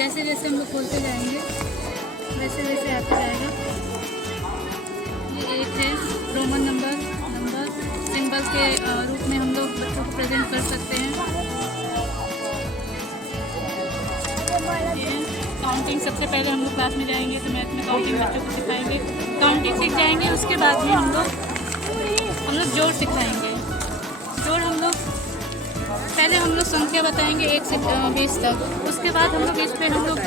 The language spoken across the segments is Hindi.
जैसे जैसे हम लोग खोलते जाएंगे वैसे वैसे आता जाएगा। ये एक है रोमन नंबर सिंबल के रूप में हम लोग बच्चों को प्रेजेंट कर सकते हैं। ये काउंटिंग, सबसे पहले हम लोग क्लास में जाएंगे तो मैथ में काउंटिंग बच्चों को सिखाएंगे। काउंटिंग सीख जाएंगे, उसके बाद में हम लोग जोड़ सिखाएंगे। जोड़ पहले हम लोग संख्या बताएंगे 1 से 20 तक। उसके बाद हम लोग इस पे हम लोग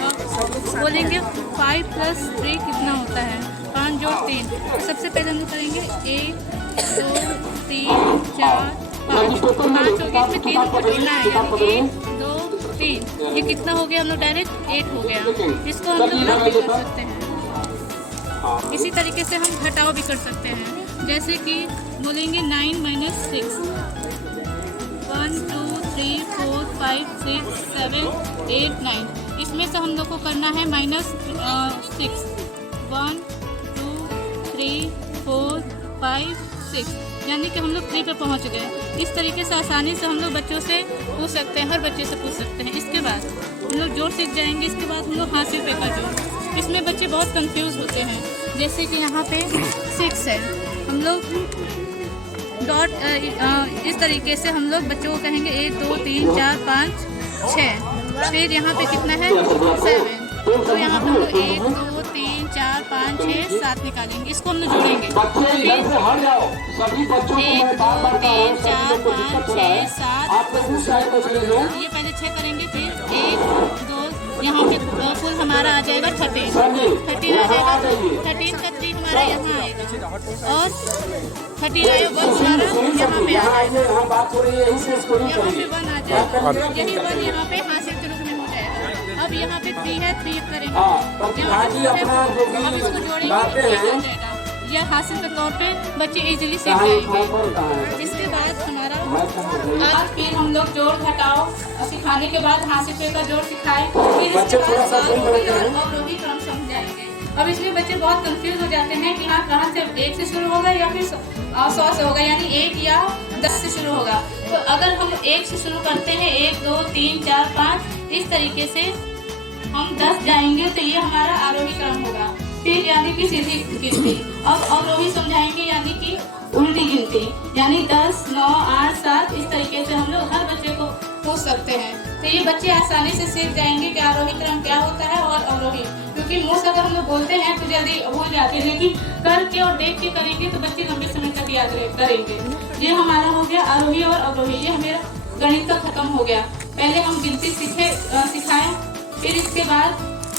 बोलेंगे 5 + 3 कितना होता है, 5 + 3। सबसे पहले हम लोग करेंगे 1 2 3 4 5 हो गया, इसमें 3 को जोड़ना है, यानी 1 2 3। ये कितना हो गया, हम लोग डायरेक्ट 8 हो गया। इसको हम लोग लग भी कर सकते हैं। इसी तरीके से हम घटाव भी कर सकते हैं, जैसे कि बोलेंगे 9 - 6। 1 2 3 4 5 6 7 8 9। इसमें से हम लोग को करना है -6। 1 2 3 4 5 6, यानी कि हम लोग 3 पे पहुंच गए। इस तरीके से आसानी से हम लोग बच्चों से पूछ सकते हैं, हर बच्चे से पूछ सकते हैं। इसके बाद हम लोग जोड़ सीख जाएंगे। इसके बाद हम लोग हासिल पे का जोड़। इसमें बच्चे बहुत कंफ्यूज होते हैं, जैसे कि यहाँ पे 6 है, हम लोग डॉट इस तरीके से हम लोग बच्चों को कहेंगे 1 2 3 4 5 6। फिर यहाँ पे कितना है 7, तो यहाँ पे हम लोग 1 2 3 4 5 6 7 निकालेंगे। इसको हम लोग जोड़ेंगे। 1 2 3 4 5 6 7। ये पहले 6 करेंगे, फिर 1 2, यहाँ पे फुल हमारा आ जाएगा 13 आ जाएगा। 13 का 3 हमारा यहाँ आएगा, और 13 आया 1 हमारा यहाँ पे आ जाएगा। यहाँ पे 1 आ जाएगा, यही 1 यहाँ पे हासिल के रूप में हो जाएगा। अब यहाँ पे 3 है, 3 करेंगे, अब इसको जोड़ेंगे, यह हासिल के तौर पे बच्चे इजीली सीख जाएंगे। इसके बाद हमारा आज फिर हम लोग जोड़ घटाव सिखाने के बाद हासिल पे का जोड़ सिखाए, फिर इसके बाद आरोही और अवरोही क्रम समझाएंगे। अब इसमें बच्चे बहुत कंफ्यूज हो जाते हैं कि हाँ कहाँ से 1 से शुरू होगा या फिर 100 से होगा, यानी 1 या 10 से शुरू होगा। तो अगर हम 1 से शुरू करते हैं, 1 2 3 4 5, इस तरीके से हम 10 जाएंगे तो ये हमारा आरोही क्रम होगा। फिर यानी कि सीधी गिनती। अब अवरोही समझाएंगे, यानी कि उल्टी गिनती, यानी 10 9 8 7। इस तरीके से हम लोग हर बच्चे को पूछ सकते हैं। तो ये बच्चे आसानी से सीख जाएंगे कि आरोही क्रम क्या होता है और अवरोही, क्योंकि मुंह से अगर हम लोग बोलते हैं तो जल्दी भूल जाते हैं, लेकिन करके और देख के करेंगे तो बच्चे लंबे समय तक याद करेंगे। ये हमारा हो गया आरोही और अवरोही। ये हमारा गणित का खत्म हो गया। पहले हम गिनती सिखाएं, फिर इसके बाद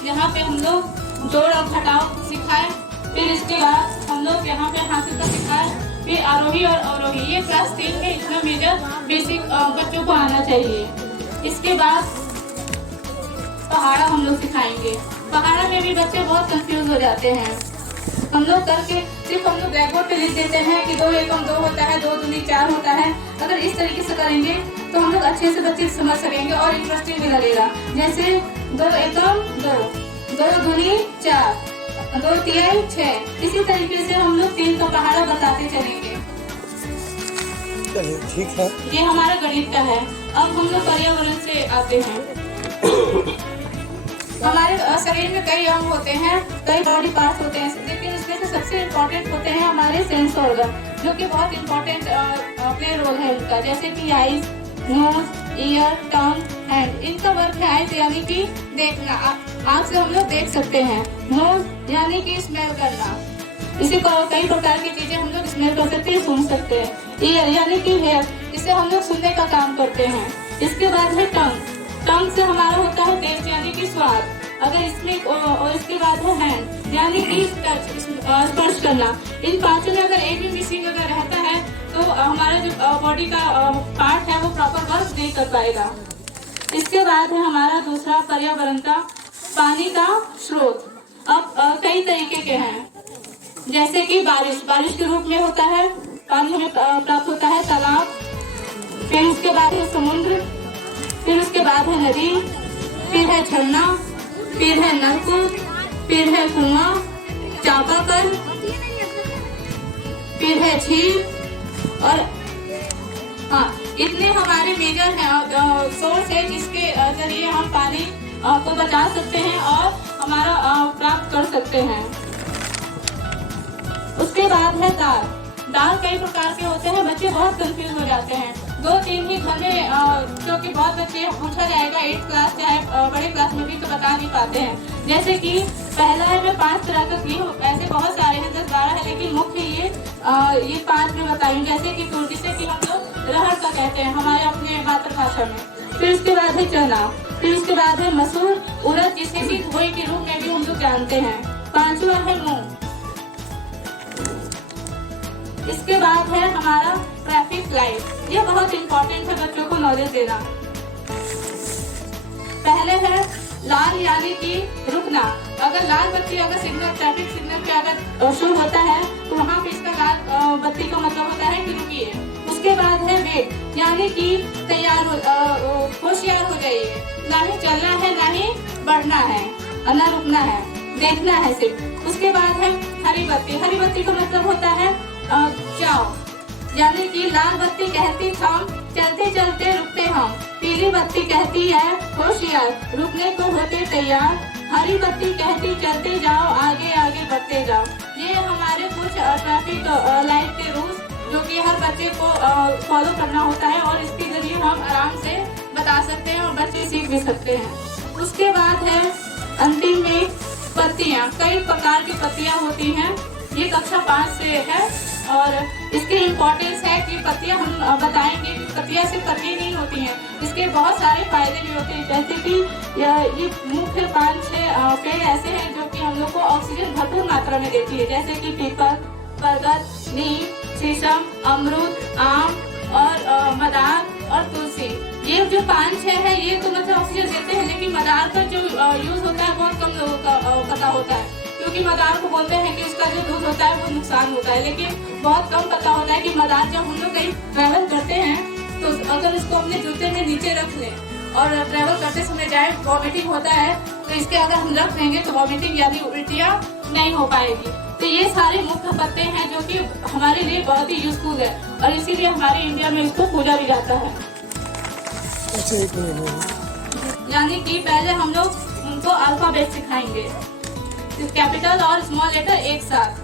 यहाँ पे हम लोग जोड़ और घटाव सिखाएं, फिर इसके बाद हम लोग यहाँ पे हासिल का सिखाएं, फिर आरोही और अवरोही। ये क्लास 3 में इतना मेजर बेसिक बच्चों को आना चाहिए। इसके बाद पहाड़ा हम लोग सिखाएंगे। पहाड़ा में भी बच्चे बहुत कंफ्यूज हो जाते हैं। हम लोग करके सिर्फ हम लोग ब्लैक बोर्ड पे लिख देते हैं कि 2 एकम 2 होता है, 2 दूनी 4 होता है। अगर इस तरीके से करेंगे तो हम लोग अच्छे से बच्चे समझ सकेंगे और इंटरेस्टिंग भी लगेगा। जैसे 2 एकम 2, 2 दूनी 4, 2 तिहाई 6। इसी तरीके से हम लोग 3 का पहाड़ा बताते चलेंगे। ठीक है, ये हमारा गणित का है। अब हम लोग पर्यावरण से आते हैं। हमारे शरीर में कई अंग होते हैं, कई बॉडी पार्ट्स होते हैं, लेकिन उसमें से सबसे इम्पोर्टेंट होते हैं हमारे सेंस ऑर्गन, जो कि बहुत इम्पोर्टेंट प्ले रोल है उनका। जैसे कि आईज, नोज, ईयर, टंग, हैंड। इनका वर्क है आईज, यानी कि देखना। आँख से हम लोग देख सकते हैं। नोज यानी कि स्मेल करना। इसी को कई प्रकार की चीजें हम लोग स्मेल कर सकते हैं, सुन सकते हैं। ईयर यानी कि हेयर, इसे हम लोग सुनने का काम करते हैं। इसके बाद है टंग। टंग से हमारा होता है टेस्ट, यानी कि स्वाद। अगर इसमें और इसके बाद है हैंड, यानी कि टच, स्पर्श करना। इन पांचों में अगर एक भी मिसिंग अगर रहता है तो हमारा जो बॉडी का पार्ट है वो प्रॉपर वर्क नहीं कर पाएगा। इसके बाद है हमारा दूसरा पर्यावरण का पानी का स्रोत। अब कई तरीके के हैं, जैसे कि बारिश के रूप में होता है पानी हमें प्राप्त होता है तालाब, फिर उसके बाद है समुद्र, फिर उसके बाद है नदी, फिर है झरना, फिर है नलकूप, फिर है कुआं, चापाकल, फिर है झील। और हाँ, इतने हमारे मेजर हैं सोर्स है जिसके जरिए हम पानी को बचा सकते हैं और हमारा प्राप्त कर सकते हैं। उसके बाद है दाल। दाल कई प्रकार के होते हैं, बच्चे बहुत कंफ्यूज हो जाते हैं। 2-3 ही घर में, क्योंकि बहुत बच्चे पूछा जाएगा 8th क्लास चाहे बड़े क्लास में भी तो बता नहीं पाते हैं। जैसे कि पहला है, मैं 5 तरह का की हूँ, ऐसे बहुत सारे हैं 10-12 है, लेकिन मुख्य ये 5 में बताई। जैसे कि जिसे कि हम लोग रहर का कहते हैं हमारे अपने मातृभाषा में। फिर इसके बाद है चना, फिर इसके बाद है मसूर, उड़द जिसे कि धोई के रूप में भी हम लोग जानते हैं। 5वां है मूंग। इसके बाद है हमारा ट्रैफिक लाइट, ये बहुत इंपॉर्टेंट है बच्चों को नॉलेज देना। पहले है लाल यानी कि रुकना। अगर लाल बत्ती अगर सिग्नल ट्रैफिक सिग्नल पे अगर शुरू होता है तो वहाँ पे इसका लाल बत्ती का मतलब होता है कि रुकिए। उसके बाद है वेट यानी कि तैयार होशियार हो जाइए, ना ही चलना है ना ही बढ़ना है और ना रुकना है, देखना है सिर्फ। उसके बाद है हरी बत्ती। हरी बत्ती का मतलब होता है जाओ, यानी कि लाल बत्ती कहती थम, चलते चलते रुकते हम। पीली बत्ती कहती है होशियार, रुकने को होते तैयार। हरी बत्ती कहती चलते जाओ, आगे आगे बढ़ते जाओ। ये हमारे कुछ ट्रैफिक लाइट के रूल्स जो कि हर बच्चे को फॉलो करना होता है और इसके जरिए हम आराम से बता सकते हैं और बच्चे सीख भी सकते हैं। उसके बाद है अंतिम में पत्तियाँ। कई प्रकार की पत्तियाँ होती हैं, ये कक्षा 5 से है और इसकी इम्पोर्टेंस है कि पत्तियां हम बताएंगे कि पत्तियां सिर्फ पत्ती नहीं होती हैं, इसके बहुत सारे फायदे भी होते हैं। जैसे कि ये मुख्य 5-6 पेड़ ऐसे हैं जो कि हम लोग को ऑक्सीजन भरपूर मात्रा में देती है, जैसे कि पीपल, बरगद, नीम, शीशम, अमरूद, आम और मदार और तुलसी। ये जो 5-6 है ये तो मतलब ऑक्सीजन देते हैं, लेकिन मदार का जो यूज होता है बहुत कम लोगों का पता होता है, क्योंकि मदार को बोलते हैं कि उसका जो दूध होता है वो नुकसान होता है, लेकिन बहुत कम पता होता है कि मदार जब हम लोग कहीं ट्रैवल करते हैं तो अगर उसको अपने जूते में नीचे रख लें और ट्रैवल करते समय जाए वॉमिटिंग होता है तो इसके अगर हम रख देंगे तो वॉमिटिंग यानी उल्टियाँ नहीं हो पाएगी। तो ये सारे मुख्य पत्ते हैं जो कि हमारे लिए बहुत ही यूजफुल है और इसीलिए हमारे इंडिया में इसको पूजा भी जाता है। यानी कि पहले हम लोग उनको अल्फाबेट सिखाएंगे, कैपिटल और स्मॉल लेटर एक साथ।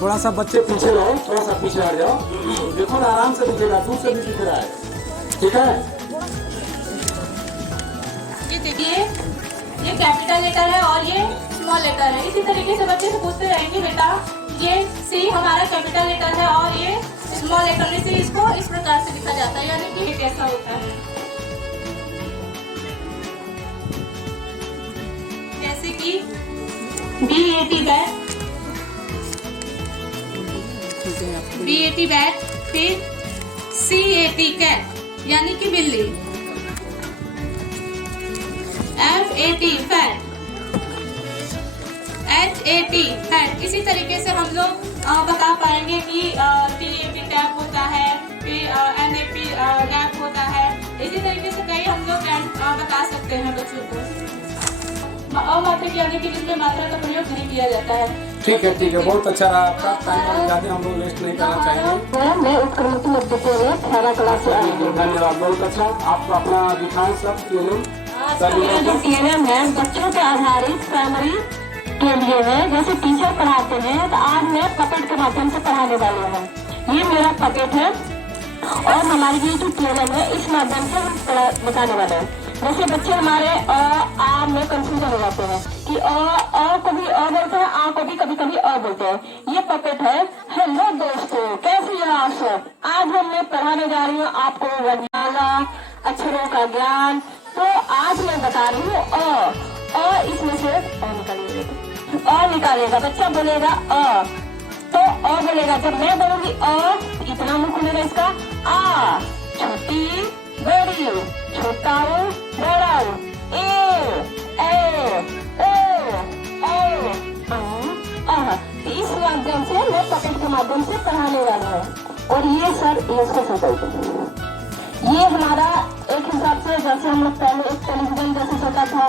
थोड़ा सा बच्चे पीछे रहो, थोड़ा सा पीछे आ जाओ, देखो ना आराम से दिखेगा, दूर से भी दिख रहा है, ठीक है। ये देखिए ये कैपिटल लेटर है और ये स्मॉल लेटर है। इसी तरीके से बच्चे से पूछते रहेंगे बेटा ये सी हमारा कैपिटल लेटर है और ये स्मॉल लेटर में से इसको इस प्रकार से लिखा जाता है, यानी कि ये कैसा होता है। जैसे कि BAT बैट, BAT बैट, फिर CAT कैट यानी कि बिल्ली, FAT फैट, HAT फैट। इसी तरीके से हम लोग बता पाएंगे कि TAP टैप होता है, फिर NAP नैप होता है। इसी तरीके से कई हम लोग बता सकते हैं बच्चों को। अमात्रक यानी कि जिसमें मात्रा का प्रयोग नहीं किया जाता है। ठीक है, बहुत अच्छा रहा आपका। टाइम ज़्यादा हम लोग वेस्ट नहीं करना चाहेंगे। मैं उत्क्रमित मध्य से 11 क्लास से आई हूँ। धन्यवाद, बहुत अच्छा। आप अपना दिखाएं सब TLM है बच्चों पे आधारित प्राइमरी के लिए है। जैसे टीचर पढ़ाते हैं तो आज मैं पपेट के माध्यम से पढ़ाने वाली हूँ। ये मेरा पपेट है और हमारी ये जो TLM है इस माध्यम से हम बताने वाले हैं। जैसे बच्चे हमारे आ में कंफ्यूजन हो जाते हैं कि अ को भी अ बोलते हैं, आ को भी कभी कभी अ बोलते हैं। ये पपेट है। हेलो दोस्तों, कैसे हैं आप सब? आज मैं पढ़ाने जा रही हूँ आपको वर्णमाला, अक्षरों का ज्ञान। तो आज मैं बता रही हूँ अ इसमें से अ निकालेगा बच्चा, बोलेगा अ तो अ बोलेगा। जब मैं बोलूंगी अ इतना मुंह खुलेगा इसका। आ छोटी बड़ी, छोटा बड़ा, इस माध्यम से मैं पपेट के माध्यम से पढ़ाने वाली हूँ। और ये सर इसको समझ, ये हमारा एक हिसाब से जैसे हम लोग पहले एक टेलीविजन जैसे चलता था,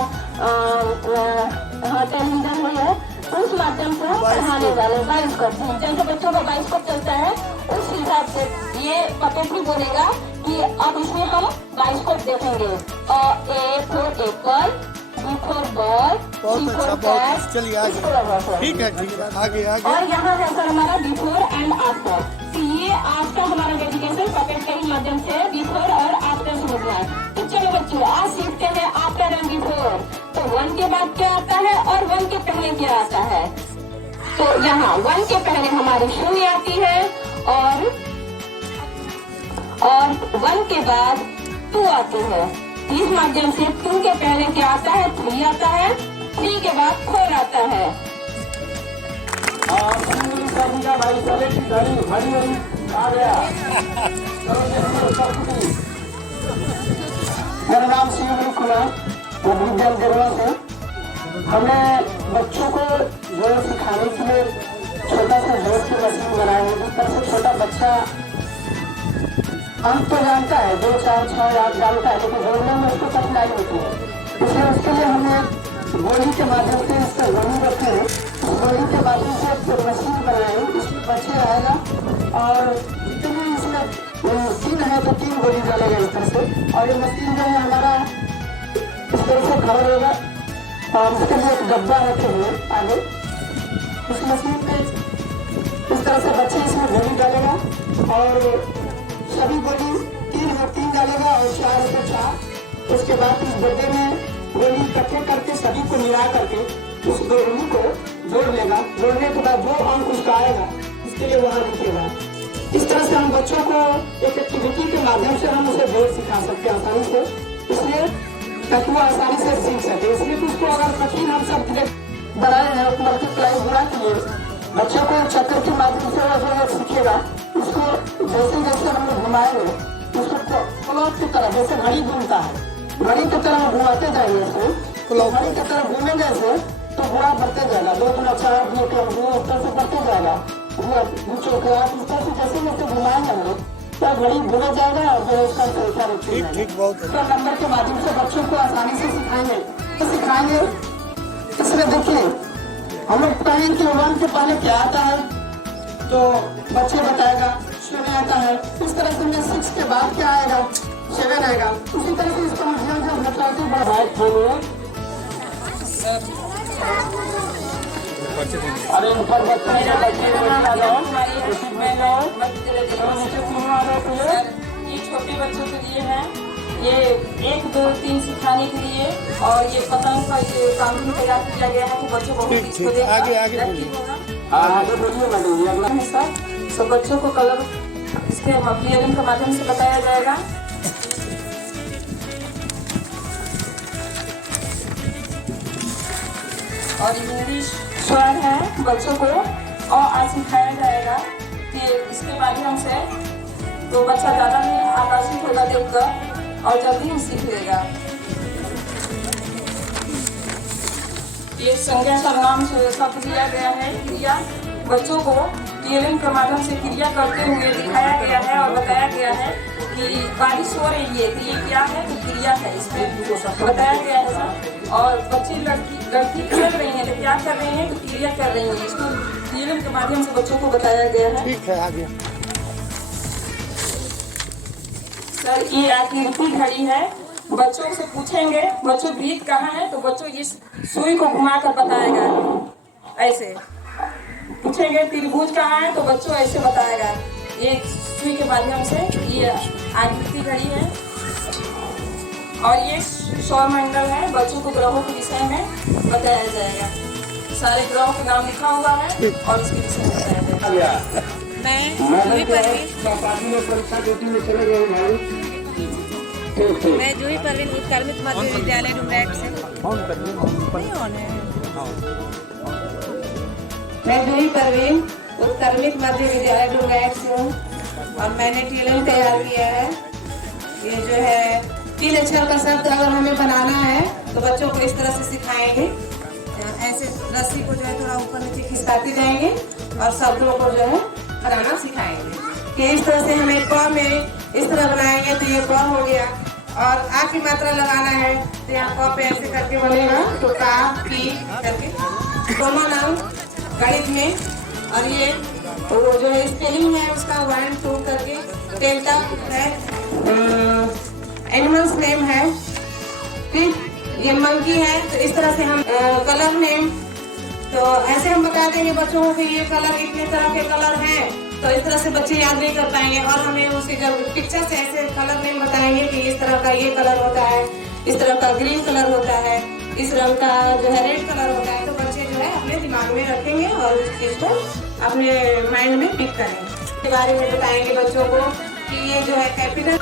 टेलीविजन नहीं है, उस माध्यम से पढ़ाने वाले बाइस्कोप, जैसे बच्चों का बाइस्कोप चलता है उस हिसाब से ये पपेट भी बोलेगा कि अब इसमें हम बाइस्कोप देखेंगे। A for apple, B for ball, C for cat, चलिए आगे। ठीक है आगे आगे। और यहाँ है सर हमारा बिफोर एंड आफ्टर। तो ये आज का हमारा डेडिकेशन पपेट के ही माध्यम से बिफोर और आफ्टर समझ रहा है। तो चलो बच्चों आज सीखते हैं आफ्टर एंड बिफोर। तो 1 के बाद क्या आता है और 1 के पहले क्या आता है। तो यहाँ 1 के पहले हमारी शून्य आती है और 1 के बाद 2 आती है। इस माध्यम से 2 के पहले क्या आता है 3 आता है, 3 के बाद 4 आता है। भाई चले की घड़ी आ गया। मेरा नाम शिव कुमार, मैं विद्यालय गरवा से। हमें बच्चों को जो सिखाने के लिए छोटा सा जोश की मशीन बनाए हैं। जिस तरह से छोटा बच्चा अंक तो जानता है, 2, 4, 6 याद जानता है, लेकिन जोड़ने में उसको कठिनाई होती है। इसलिए उसके लिए हमने गोली के माध्यम से इसका गोली रखे हैं। इस गोली के माध्यम से एक मशीन बनाए हैं। इसमें बच्चे आएगा और जितने इसमें 3 है तो 3 गोली डालेगा इस तरह से। और ये मशीन जो है हमारा इस तरह से खड़ा होगा और उसके लिए एक डब्बा रखे हुए आगे। इस मशीन पे इस तरह से बच्चे इसमें गोली डालेगा और सभी गोली 3 है 3 डालेगा और 4 है 4। उसके बाद इस डब्बे में गोली इकट्ठे करके सभी को मिला करके उस गोली को जोड़ लेगा। जोड़ने के बाद जो अंक उसका आएगा उसके लिए वहाँ लिखेगा। इस तरह से हम बच्चों को एक एक्टिविटी के माध्यम से हम उसे जोड़ सिखा सकते हैं आसानी से, इसलिए ताकि वो आसानी से सीख सके। इसलिए तो उसको अगर कठिन हम सब बनाए हैं मल्टीप्लाई गुणा के लिए, बच्चों को चक्कर के माध्यम से वो सीखेगा। उसको जैसे जैसे हम लोग घुमाएंगे उसको क्लॉक की तरह, जैसे घड़ी घूमता है, घड़ी की तरह घुमाते जाएंगे उसको। घड़ी की तरह घूमेंगे ऐसे तो गुणा बढ़ते जाएगा। 2 गुना 4, 2 के 2 इस तरह से बढ़ते जाएगा। इस तरह से जैसे जैसे घुमाएंगे हम लोग तो घड़ी घूमे जाएगा और जो उसका संख्या रुकती है। नंबर के माध्यम से बच्चों को आसानी से सिखाएंगे तो सिखाएंगे। इसमें देखिए हम लोग कहेंगे कि 1 के पहले क्या आता है तो बच्चे बताएगा 0 आता है। इस तरह से 6 के बाद क्या आएगा 7 आएगा। उसी तरह से इसको हम बताते बढ़ाए थे। अरे ऊपर बच्चे ये छोटे बच्चों के लिए है, ये 1, 2, 3 सिखाने के लिए। और ये पतंग का ये कानून तैयार किया गया है कि बच्चों बहुत इसको देखा आगे बोलिए मैडम। अगला है सर, तो बच्चों को कलर इसके क्लियरिंग के माध्यम से बताया जाएगा। और इंग्लिश स्वर है बच्चों को और आज सिखाया जाएगा कि इसके माध्यम से तो बच्चा ज़्यादा ही आकर्षित होगा देखकर और जल्दी ही सीख लेगा। ये संज्ञा सर्वनाम शब्द दिया गया है क्रिया। बच्चों को क्लियरिंग के माध्यम से क्रिया करते हुए दिखाया गया है और बताया गया है कि बारिश हो रही है तो ये क्या है तो क्रिया है, इसमें बताया गया है सर। और बच्चे लड़की खेल रही हैं तो क्या कर रही हैं तो क्रिया कर रही हैं, इसको क्लियरिंग के माध्यम से बच्चों को बताया गया है। ठीक है आगे। सर ये एक्टिविटी घड़ी है, बच्चों से पूछेंगे बच्चों वृत्त कहाँ है तो बच्चों इस सुई को घुमा कर बताएगा। ऐसे पूछेंगे त्रिभुज कहाँ है तो बच्चों ऐसे बताएगा एक सुई के माध्यम से। ये एक्टिविटी घड़ी है और ये सौरमंडल है, बच्चों को ग्रहों के विषय में बताया जाएगा। सारे ग्रहों के नाम लिखा हुआ है और इसके विषय में बताया जाएगा। मैं जूही परवीन उत्कर्मित मध्य विद्यालय डुमरैठ से। मैं जूही परवीन उत्कर्मित मध्य विद्यालय डुमरैठ से हूँ और मैंने टीलन तैयार किया है। ये जो है 3 अक्षर का शब्द अगर हमें बनाना है तो बच्चों को इस तरह से सिखाएंगे। ऐसे रस्सी को जो है थोड़ा ऊपर नीचे खिसकाते जाएंगे और शब्दों को जो है बनाना सिखाएंगे कि इस तरह से हमें क में इस तरह बनाएंगे तो ये क हो गया। और आ की मात्रा लगाना है तो यहाँ क पे ऐसे करके बनेगा तो का पी करके दोनों नाम गणित में। और ये वो जो है स्पेलिंग है उसका 1, 2 करके डेल्टा है। एनिमल एनिमल्स नेम है, ठीक, ये मंकी है, तो इस तरह से हम कलर नेम, तो ऐसे हम बता देंगे बच्चों को कि ये कलर इतने तरह के कलर हैं, तो इस तरह से बच्चे याद नहीं कर पाएंगे। और हमें उसी जब पिक्चर से ऐसे कलर नेम बताएंगे कि इस तरह का ये कलर होता है, इस तरह का ग्रीन कलर होता है, इस रंग का जो है रेड कलर होता है, तो बच्चे जो है अपने दिमाग में रखेंगे और उस चीज को अपने माइंड में पिक करेंगे। इसके बारे में बताएंगे बच्चों को कि ये जो है कैपिटल